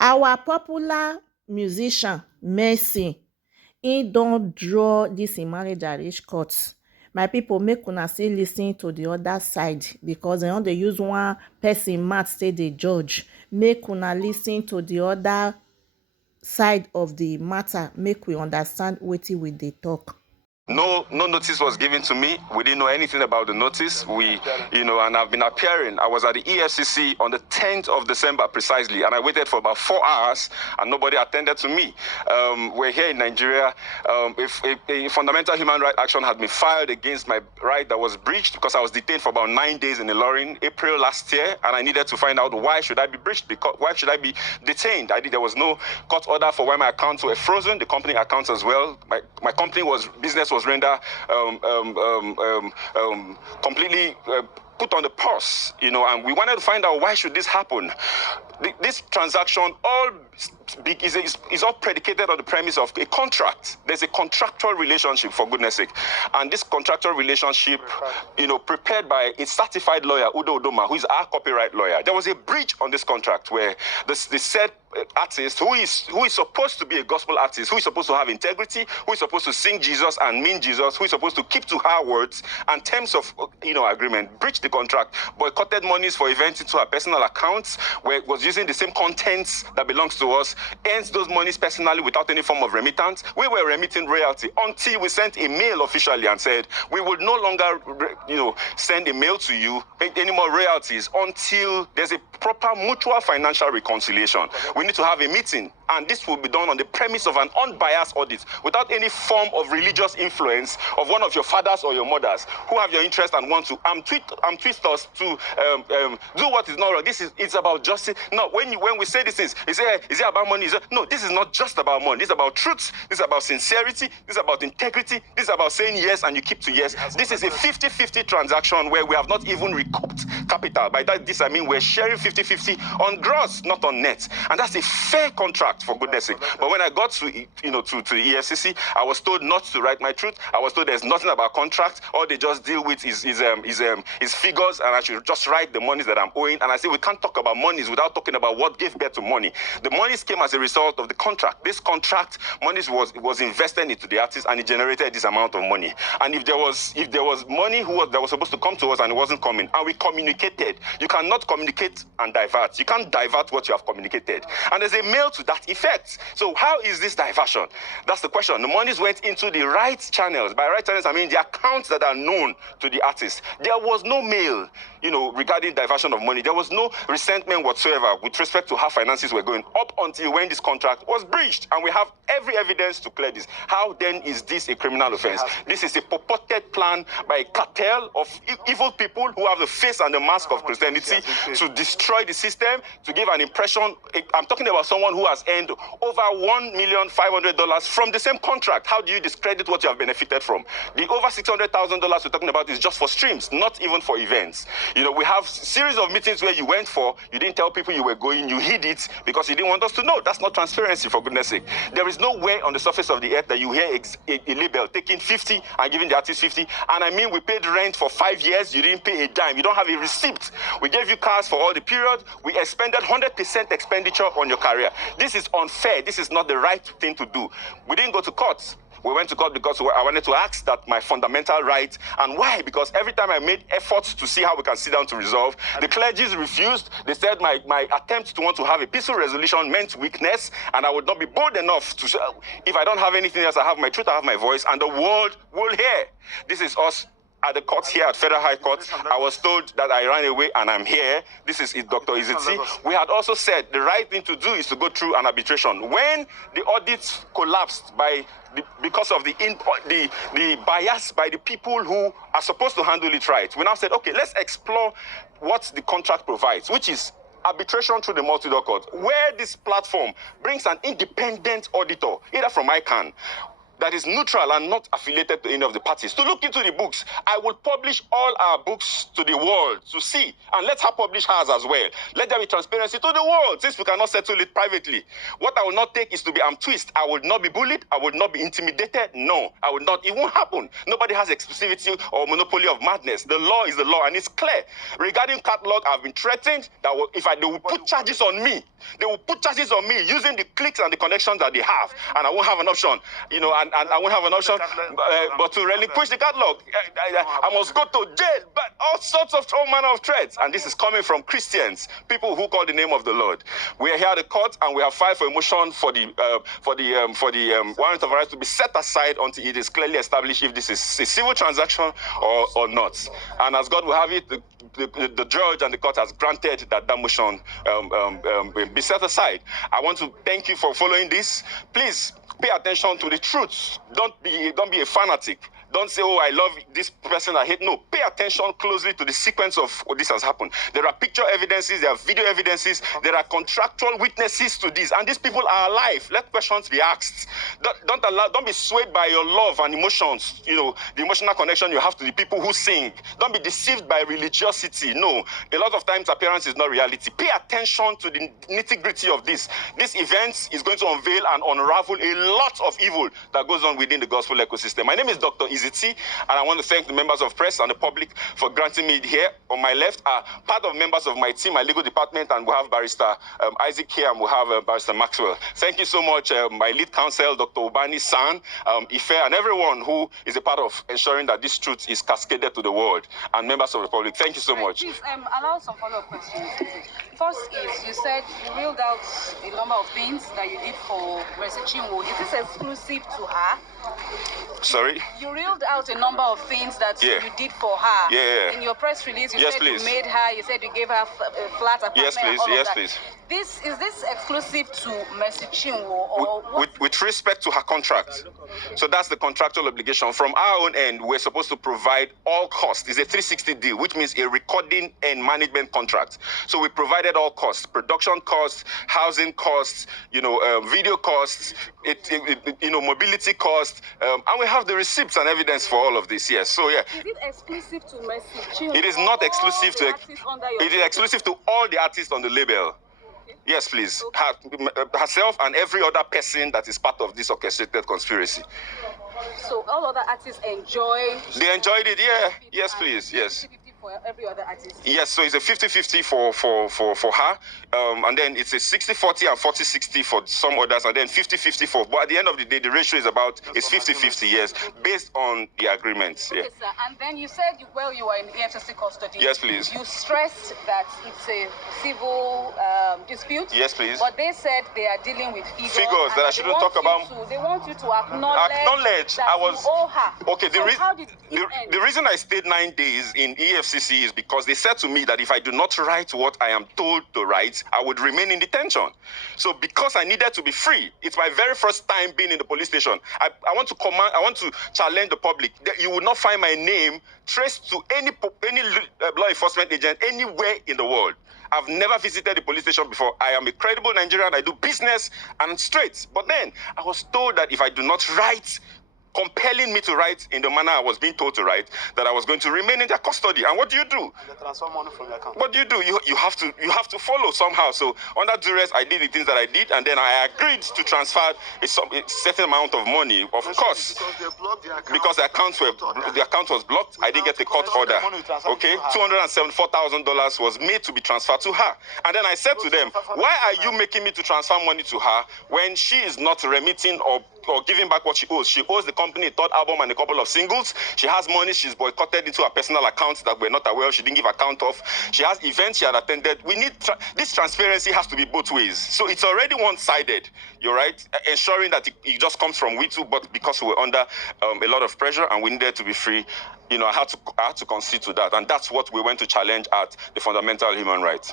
Our popular musician Mercy, he don draw dis im marriage reach court. My pipo, make una still lis ten to the other side, because dem no dey use one person mouth take dey judge. Make una lis ten to the other side of the matter, make we understand wetin we dey talk. No notice was given to me. We didn't know anything about the notice. And I've been appearing. I was at the EFCC on the 10th of December precisely, and I waited for about 4 hours, and nobody attended to me. We're here in Nigeria. If a fundamental human rights action had been filed against my right that was breached because I was detained for about 9 days in Ilorin, April last year, and I needed to find out why should I be breached, because why should I be detained. There was no court order for why my accounts were frozen, the company accounts as well. My company business was rendered completely put on the pause, and we wanted to find out why should this happen. This transaction is all predicated on the premise of a contract. There's a contractual relationship, for goodness sake, and this contractual relationship, prepared by a certified lawyer, Udo Udoma, who is our copyright lawyer. There was a breach on this contract where the said artist, who is supposed to be a gospel artist, who is supposed to have integrity, who is supposed to sing Jesus and mean Jesus, who is supposed to keep to her words and terms of agreement, breached the contract, boycotted monies for events into her personal accounts, where it was using the same contents that belongs to us, earns those monies personally without any form of remittance. We were remitting royalty until we sent a mail officially and said we would no longer send a mail to you any more royalties until there's a proper mutual financial reconciliation. We need to have a meeting, and this will be done on the premise of an unbiased audit, without any form of religious influence of one of your fathers or your mothers who have your interest and want to twist us to do what is not wrong. It's about justice. No, when we say these things, is it about money? No, this is not just about money. This is about truth. This is about sincerity. This is about integrity. This is about saying yes and you keep to yes. This is a 50-50 transaction where we have not even recouped capital. By this I mean we're sharing 50-50 on gross, not on net, and that's a fair contract, for goodness sake. But when I got to the EFCC, I was told not to write my truth. I was told there's nothing about contract. All they just deal with is figures, and I should just write the monies that I'm owing. And I said we can't talk about monies without talking about what gave birth to money. The monies came as a result of the contract. This contract, monies was invested into the artist, and it generated this amount of money. And if there was money that was supposed to come to us and it wasn't coming, and we communicated, you cannot communicate and divert. You can't divert what you have communicated. And there's a mail to that effect. So how is this diversion? That's the question. The monies went into the right channels. By right channels, I mean the accounts that are known to the artist. There was no mail, regarding diversion of money. There was no resentment whatsoever with respect to how finances were going up until when this contract was breached. And we have every evidence to clear this. How then is this a criminal offense? This is a purported plan by a cartel of evil people who have the face and the mask of Christianity to destroy the system, to give an impression. I'm talking about someone who has earned over $1,500,000 from the same contract. How do you discredit what you have benefited from? The over $600,000 we're talking about is just for streams, not even for events. We have series of meetings where you went for, you didn't tell people you were going, you hid it because you didn't want us to know. That's not transparency, for goodness sake. There is no way on the surface of the earth that you hear a label taking 50 and giving the artist 50. And I mean, we paid rent for 5 years, you didn't pay a dime. You don't have a receipt. We gave you cars for all the period. We expended 100% expenditure on your career. This is unfair. This is not the right thing to do. We didn't go to court. We went to court because I wanted to ask that my fundamental right. And why? Because every time I made efforts to see how we can sit down to resolve, the clergies refused. They said my attempt to want to have a peaceful resolution meant weakness, and I would not be bold enough to say, if I don't have anything else, I have my truth, I have my voice, and the world will hear. This is us at the courts here at Federal High Court. I was told that I ran away and I'm here. This is Dr. Iziti. We had also said the right thing to do is to go through an arbitration. When the audits collapsed because of the bias by the people who are supposed to handle it right, we now said, okay, let's explore what the contract provides, which is arbitration through the multi-door court, where this platform brings an independent auditor, either from ICANN that is neutral and not affiliated to any of the parties, to look into the books. I will publish all our books to the world to see, and let her publish hers as well. Let there be transparency to the world, since we cannot settle it privately. What I will not take is to be twist. I will not be bullied. I will not be intimidated. No, I will not. It won't happen. Nobody has exclusivity or monopoly of madness. The law is the law, and it's clear. Regarding catalog, I've been threatened that they will put charges on me. They will put charges on me using the clicks and the connections that they have, and I won't have an option. And I won't have an option but to relinquish the catalog. I must go to jail, but all manner of threats. And this is coming from Christians, people who call the name of the Lord. We are here at the court, and we have filed for a motion for the warrant of arrest to be set aside until it is clearly established if this is a civil transaction or not. And as God will have it, the judge and the court has granted that motion be set aside. I want to thank you for following this. Please pay attention to the truth. Don't be a fanatic. Don't say, oh, I love this person I hate. No, pay attention closely to the sequence of what this has happened. There are picture evidences, there are video evidences, there are contractual witnesses to this, and these people are alive. Let questions be asked. Don't be swayed by your love and emotions, the emotional connection you have to the people who sing. Don't be deceived by religiosity. No, a lot of times appearance is not reality. Pay attention to the nitty-gritty of this. This event is going to unveil and unravel a lot of evil that goes on within the gospel ecosystem. My name is Dr. Iziti, and I want to thank the members of press and the public for granting me here. On my left are part of members of my team, my legal department, and we have Barrister Isaac here, and we have Barrister Maxwell. Thank you so much, my lead counsel, Dr. Ubani San, Ife, and everyone who is a part of ensuring that this truth is cascaded to the world, and members of the public. Thank you so much. Please allow some follow-up questions. First is, you said you reeled out a number of things that you did for Mercy Chinwo. Is this exclusive to her? Sorry? You reeled out a number of things that you did for her. Yeah. In your press release, you said please. You made her, you said you gave her a flat apartment. Yes, please. All yes, of that. please. Is this exclusive to Mercy Chinwo? Or with respect to her contract. So that's the contractual obligation. From our own end, we're supposed to provide all costs. It's a 360 deal, which means a recording and management contract. So we provided all costs: production costs, housing costs, video costs, mobility costs, and we have the receipts and evidence for all of this. Yes. So yeah. Is it exclusive to Mercy Chinwo? It is not exclusive to. It is exclusive to all the artists on the label. Yes, please. Okay. Herself and every other person that is part of this orchestrated conspiracy. So all other artists enjoy. They enjoyed it, yeah. Yes, please. Yes. For every other artist. Yes, so it's a 50-50 for her, and then it's a 60-40 and 40-60 for some others, and then 50-50 for. But at the end of the day, the ratio is 50-50, yes, based on the agreements. Yeah. Okay, sir. And then you said you were in EFCC custody. Yes, please. You stressed that it's a civil dispute. Yes, please. But they said they are dealing with figures that I shouldn't talk about. They want you to acknowledge that you owe her. Okay. The reason I stayed 9 days in EFCC is because they said to me that if I do not write what I am told to write, I would remain in detention. So because I needed to be free, it's my very first time being in the police station. I want to challenge the public that you will not find my name traced to any law enforcement agent anywhere in the world. I've never visited the police station before. I am a credible Nigerian. I do business and I'm straight. But then I was told that if I do not write, compelling me to write in the manner I was being told to write, that I was going to remain in their custody. And what do? They transfer money from your account. What do? You have to follow somehow. So under duress, I did the things that I did, and then I agreed to transfer a certain amount of money, of course, because they blocked the account. Because the account was blocked. I didn't get the court order. Okay, $274,000 was made to be transferred to her. And then I said to them, why are you making me to transfer money to her when she is not remitting or giving back what she owes? She owes the company a third album and a couple of singles. She has money she's boycotted into her personal accounts that we're not aware of. She didn't give account of. She has events she had attended. We need this transparency has to be both ways. So it's already one-sided. You're right, ensuring that it just comes from we two, but because we were under a lot of pressure and we needed to be free, I had to concede to that, and that's what we went to challenge at the fundamental human rights.